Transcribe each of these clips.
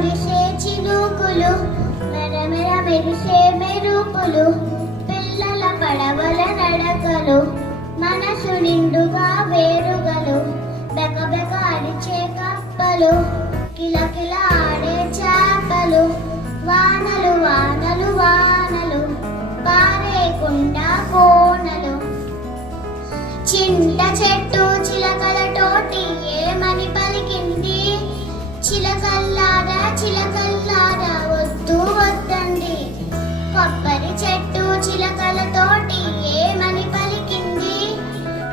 కురిసే చినుకులు మెరమెర మెరిసే మెరుపులు పిల్లల పడవల నడకలు మనసు నిండుగా వేరుగలు బెకబెక అడిచే కప్పలు కిలకిల ఆడే చేపలు వానలు వానలు వానలు పారేకుండా కోనలు. చింత చెట్టు చిలకల తోటి కొబ్బరి చెట్టు చిలకల తోటి ఏమని పలికింది?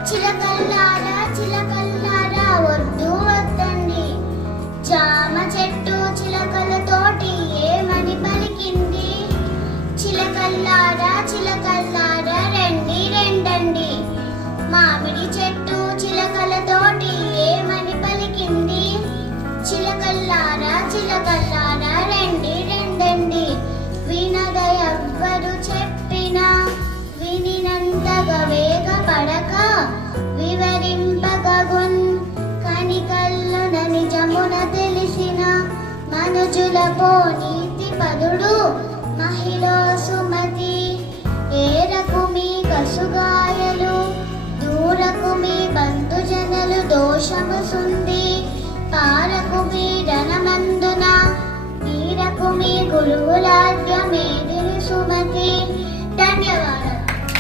చిలకల్లారా చిలకల్లారా వద్దు వద్దండి. జామ చెట్టు చిలకల తోటి ఏమని పలికింది? చిలకల్లారా చిలకల్లారా రండి రెండండి. మామిడి చెట్టు చిలకలతోటి ఏమని పలికింది? చిలకల్లారా చిలకల్లారా మనుజుల నీతి పదుడు మహిళ సుమతి ఏరకు మీ కసుగాయలు దూరకు మీ బంధుజనలు దోషము సుంది. పారకు మీ ధనమందున నీరకు మీ గురువులాల